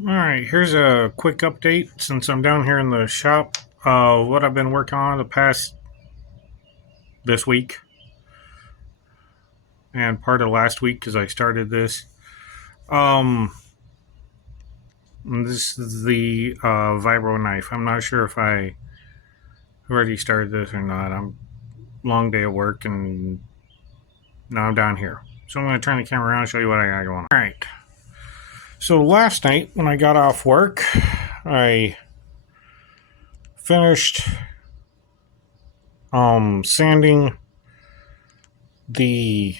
Alright, here's a quick update since I'm down here in the shop. What I've been working on the past this week and part of last week because I started this. This is the Vibroknife. I'm not sure if I already started this or not. I'm long day of work and now I'm down here. So I'm going to turn the camera around and show you what I got going on. Alright, so last night when I got off work, I finished sanding the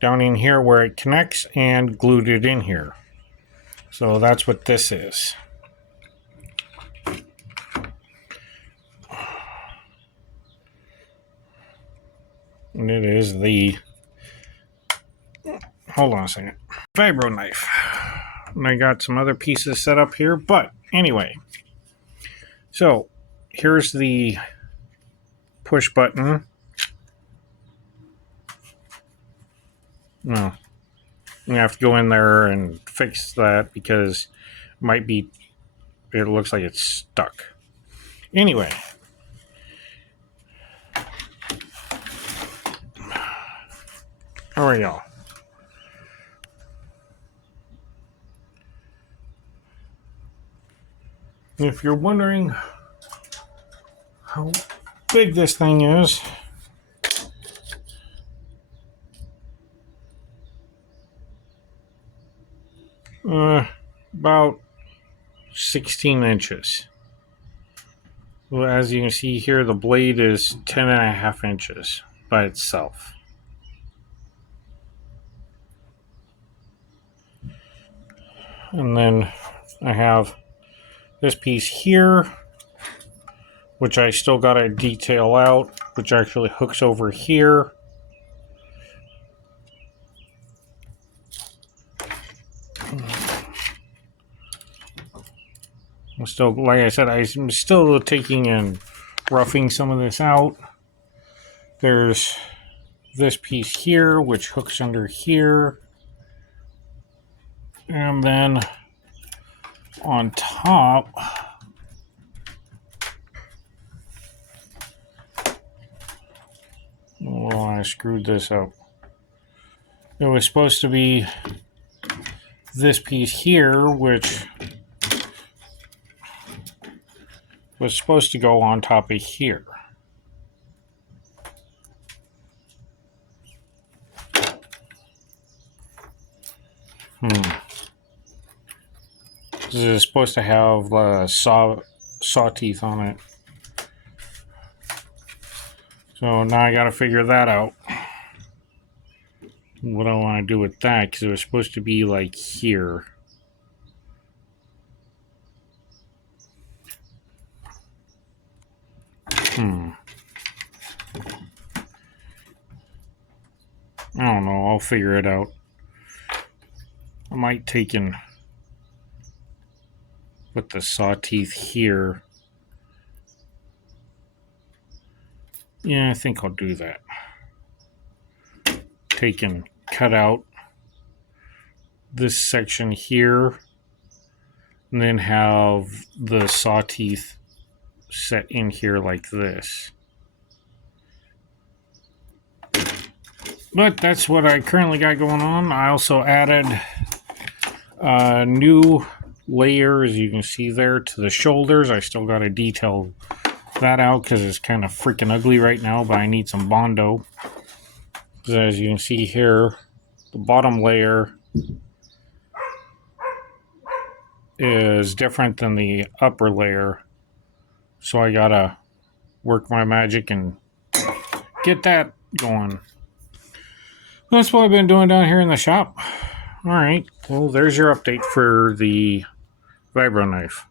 down in here where it connects and glued it in here. So that's what this is. And it is the, hold on a second, Vibroknife. And I got some other pieces set up here, but anyway. So here's the push button. No, you have to go in there and fix that because it looks like it's stuck. Anyway, how are y'all? If you're wondering how big this thing is, about 16 inches. Well, as you can see here, the blade is 10.5 inches by itself. And then I have this piece here, which I still got to detail out, which actually hooks over here. I'm still, like I said, I'm still taking and roughing some of this out. There's this piece here, which hooks under here. And then on top, well, I screwed this up. It was supposed to be this piece here, which was supposed to go on top of here. This is supposed to have saw teeth on it. So now I gotta figure that out. What I want to do with that, because it was supposed to be like here. I don't know, I'll figure it out. I might take and put the saw teeth here. Yeah, I think I'll do that. Take and cut out this section here, and then have the saw teeth set in here like this. But that's what I currently got going on. I also added a new layer, as you can see there, to the shoulders. I still got to detail that out because it's kind of freaking ugly right now, but I need some Bondo. As you can see here, the bottom layer is different than the upper layer, so I gotta work my magic and get that going. That's what I've been doing down here in the shop. Alright, well, there's your update for the Vibroknife.